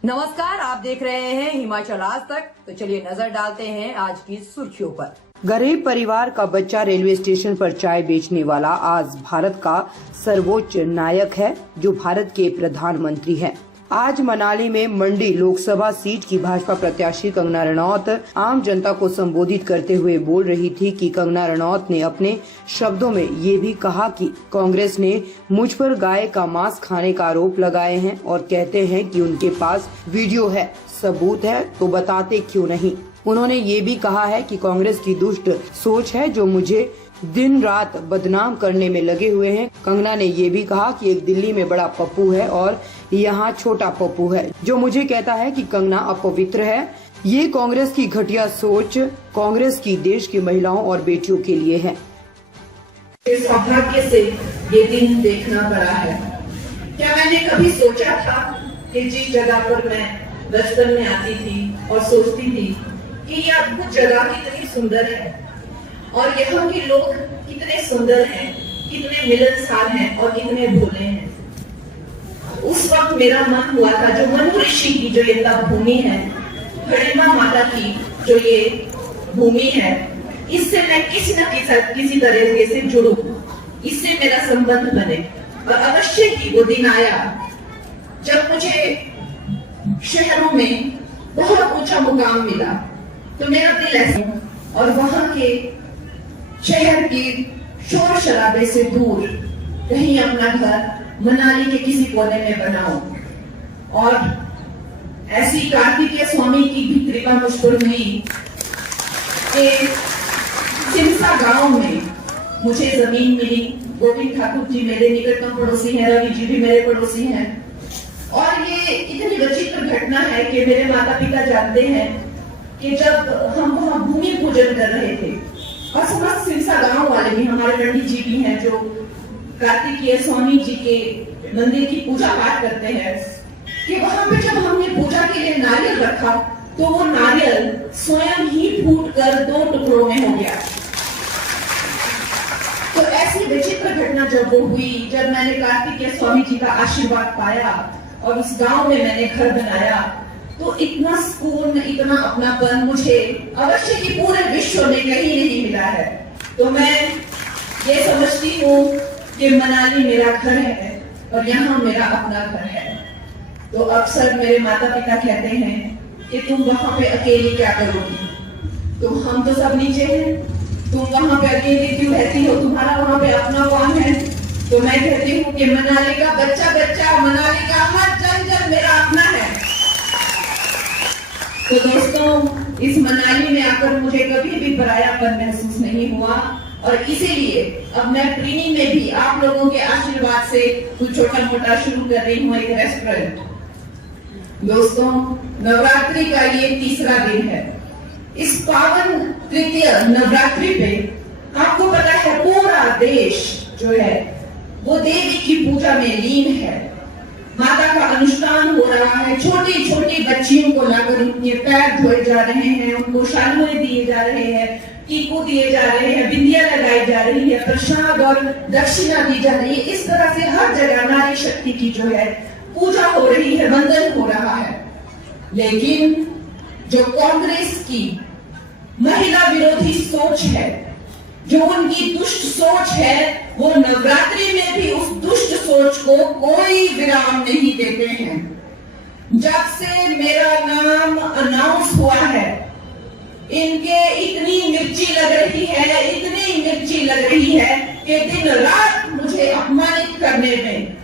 नमस्कार, आप देख रहे हैं हिमाचल आज तक। तो चलिए नजर डालते हैं आज की सुर्खियों पर। गरीब परिवार का बच्चा रेलवे स्टेशन पर चाय बेचने वाला आज भारत का सर्वोच्च नायक है, जो भारत के प्रधानमंत्री हैं। आज मनाली में मंडी लोकसभा सीट की भाजपा प्रत्याशी कंगना रनौत आम जनता को संबोधित करते हुए बोल रही थी कि कंगना रनौत ने अपने शब्दों में ये भी कहा कि कांग्रेस ने मुझ पर गाय का मांस खाने का आरोप लगाए हैं और कहते हैं कि उनके पास वीडियो है, सबूत है, तो बताते क्यों नहीं। उन्होंने ये भी कहा है कि कांग्रेस की दुष्ट सोच है जो मुझे दिन रात बदनाम करने में लगे हुए हैं। कंगना ने ये भी कहा कि एक दिल्ली में बड़ा पप्पू है और यहाँ छोटा पप्पू है, जो मुझे कहता है कि कंगना अपवित्र है। ये कांग्रेस की घटिया सोच कांग्रेस की देश की महिलाओं और बेटियों के लिए है। सौभाग्य से ये दिन देखना पड़ा है। क्या मैंने कभी सोचा था कि जिस जगह पर मैं बचपन में आती थी और सोचती थी कि ये अद्भुत जगह कितनी सुंदर है और यहाँ के लोग कितने सुंदर हैं, कितने मिलनसार हैं और कितने भोले हैं। उस वक्त मेरा मन हुआ था जो मनु ऋषि की जो ये तप भूमि है, हिडिंबा माता की जो ये भूमि है, इससे मैं किसी न किसी तरीके से जुड़ूं, इससे मेरा संबंध बने। और अवश्य ही वो दिन आया जब मुझे शहरों में बहुत ऊंचा मुकाम मिला, तो मेरा दिल ऐसा और वहां के शहर के शोर शराबे से दूर कहीं अपना घर मनाली के किसी कोने में बनाऊं। और ऐसी कार्तिकेय स्वामी की भी कृपा मुझ पर हुई कि सिमसा गांव में मुझे जमीन मिली। गोविंद ठाकुर जी मेरे निकटतम पड़ोसी हैं, रवि जी भी मेरे पड़ोसी हैं। और ये इतनी विचित्र घटना है कि मेरे माता पिता जानते हैं कि जब हम वहां भूमि पूजन कर रहे थे और समस्त सिरसा गांव वाले भी, हमारे पंडित जी भी हैं जो कार्तिकेय स्वामी जी के मंदिर की पूजा पाठ करते हैं, कि वहां पे जब हमने पूजा के लिए नारियल रखा तो वो नारियल स्वयं ही फूटकर 2 टुकड़ों में हो गया। तो ऐसी विचित्र घटना जब वो हुई, जब मैंने कार्तिकेय स्वामी जी का आशीर्वाद पाया और उस गांव में मैंने घर बनाया, तो इतना सुकून, इतना अपनापन मुझे अवश्य ही पूरे विश्व में कहीं नहीं मिला है। तो मैं ये समझती हूँ कि मनाली मेरा घर है और यहाँ मेरा अपना घर है। तो अक्सर मेरे माता पिता कहते हैं कि तुम वहां पे अकेली क्या करोगी, तो हम तो सब नीचे हैं, तुम वहां पे अकेली क्यों रहती हो, तुम्हारा वहां पे अपना कौन है। तो मैं कहती हूँ कि मनाली का बच्चा बच्चा, मनाली का हर जन जन मेरा अपना है। तो दोस्तों, इस मनाली में आकर मुझे कभी भी परायापन महसूस नहीं हुआ और इसीलिए अब मैं प्रीनी में भी आप लोगों के आशीर्वाद से कुछ छोटा मोटा शुरू कर रही हूँ, एक रेस्टोरेंट। दोस्तों, नवरात्रि का ये 3रा दिन है। इस पावन तृतीय नवरात्रि पे आपको पता है पूरा देश जो है वो देवी की पूजा में लीन है। माता का अनुष्ठान हो रहा है, छोटी छोटी बच्चियों को लाकर उनके पैर धोए जा रहे हैं, उनको शालुए दिए जा रहे हैं, टीकू दिए जा रहे हैं, बिंदिया लगाई जा रही है, प्रसाद और दक्षिणा दी जा रही है। इस तरह से हर जगह नारी शक्ति की जो है पूजा हो रही है, वंदन हो रहा है। लेकिन जो कांग्रेस की महिला विरोधी सोच है, जो उनकी दुष्ट सोच है, वो नवरात्रि में भी उस दुष्ट सोच को कोई विराम नहीं देते हैं। जब से मेरा नाम अनाउंस हुआ है, इनके इतनी मिर्ची लग रही है, इतनी मिर्ची लग रही है कि दिन रात मुझे अपमानित करने में,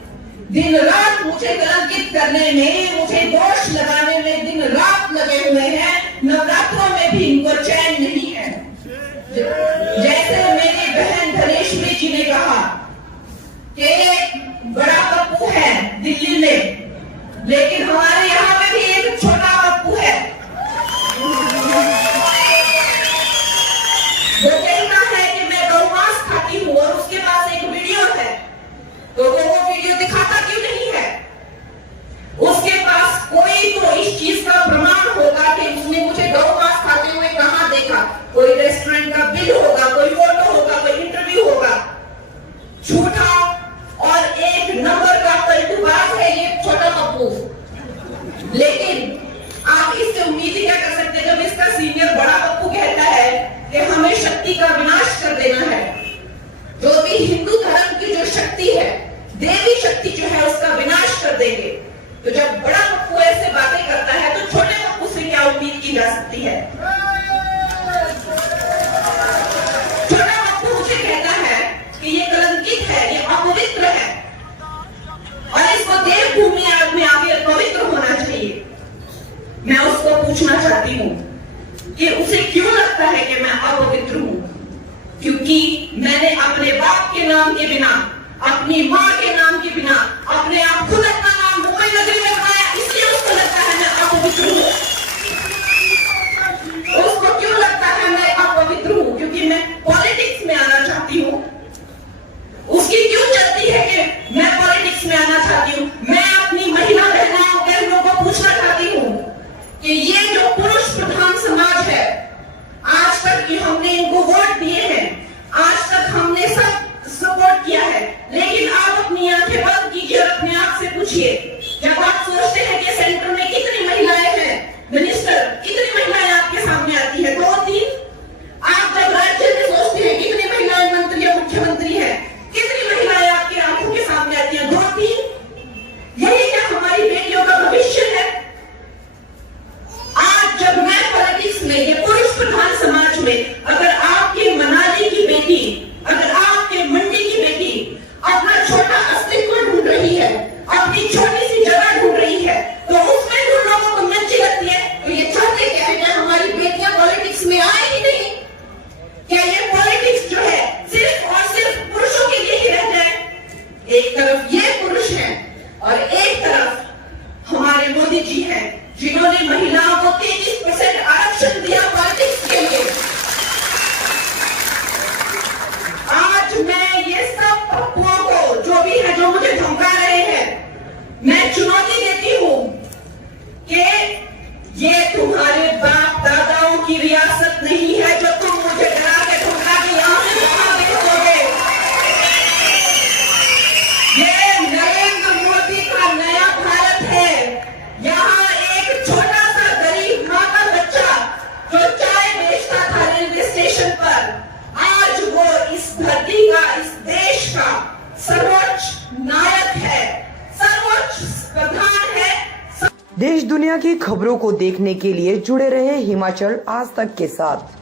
दिन रात मुझे कलंकित करने में, मुझे दोष लगाने में दिन रात लगे हुए हैं। नवरात्रों में भी इनको चैन नहीं है। जैसे मेरी बहन धनेश्वरी जी ने कहा कि बड़ा पप्पू है दिल्ली में, लेकिन हमारे यहाँ पे भी एक छोटा पप्पू है। वो कहता है कि मैं गौमांस खाती हूँ और उसके पास एक वीडियो है, तो वो वीडियो दिखाता क्यों नहीं है? उसके पास कोई तो इस चीज का प्रमाण होगा कि उसने मुझे गौमांस खाते हुए कहां देखा। कोई रेस्टोरेंट का बिल होगा, कोई फोटो होगा, कोई इंटरव्यू होगा। झूठा और एक नंबर का पलटूबाज है ये छोटा पप्पू। की जा सकती है। छोटा बापू मुझे कहता है कि ये कलंकित है, ये अपवित्र है और इसको देवभूमि में आगे पवित्र होना चाहिए। मैं उसको पूछना चाहती हूँ कि उसे क्यों लगता है कि मैं अपवित्र हूँ? क्योंकि मैंने अपने बाप के नाम के बिना, अपनी माँ के नाम के बिना, अपने आप खुद अपना नाम मुंबई नगरी में बनाया, इसलिए उसको लगता है मैं अपवित्र हूँ। उसको क्यों लगता है मैं अपवित्र हूँ? क्योंकि मैं पॉलिटिक्स में आना चाहती हूँ। उसकी क्यों चलती है कि मैं पॉलिटिक्स में आना चाहती हूँ? मैं अपनी महिला बहनों को पूछना चाहती हूँ कि ये जो पुरुष प्रधान समाज है, आज तक कि हमने इनको वोट दिए हैं, आज तक हमने सब सपोर्ट किया है, लेकिन आप अपनी आंखें बंद कीजिए और अपने आप से पूछिए, जब आप सोचते हैं कि सेंटर में कितनी महिलाएं हैं, मिनिस्टर कितनी महिलाएं आपके सामने आती है? 2-3। आप जब राज्य में सोचते हैं कितनी महिलाएं मंत्री या मुख्यमंत्री है, कितनी महिलाएं आपकी आंखों के सामने आती है? 2-3। यही क्या हमारी बेटियों का भविष्य है? आज जब मैं पॉलिटिक्स में, ये पुरुष प्रधान समाज में, अगर आपके मनाली की बेटी, अगर आपके मंडी की बेटी अपना छोटा अस्तित्व ढूंढ रही है, अपनी छोटी सी जगह ढूंढ रही है, तो उसमें जो लोगों को अच्छी लगती है, तो ये चाहते क्या है कि हमारी बेटियां पॉलिटिक्स में आए ही नहीं? क्या ये पॉलिटिक्स जो है सिर्फ और सिर्फ पुरुषों के लिए ही रह जाए? एक तरफ ये पुरुष है और एक तरफ हमारे मोदी जी हैं, जिन्होंने महिलाओं को 33% आरक्षण दिया पॉलिटिक्स के लिए। आज मैं ये सब पप्पुओं को, जो भी है, जो मुझे धमका रहे हैं, मैं चुनौती देती हूं कि ये तुम्हारे बाप दादाओं की रियासत नहीं है जो तुम मुझे डरा के धमका के यहां से बाहर भेजोगे। ये नरेंद्र मोदी का नया भारत है। यहाँ एक छोटा सा गरीब माँ का बच्चा जो चाय बेचता था रेलवे स्टेशन पर, आज वो इस धरती का, इस देश का सर्वोच्च नायक है, सर्वोच्च प्रधान है। देश दुनिया की खबरों को देखने के लिए जुड़े रहे हिमाचल आज तक के साथ।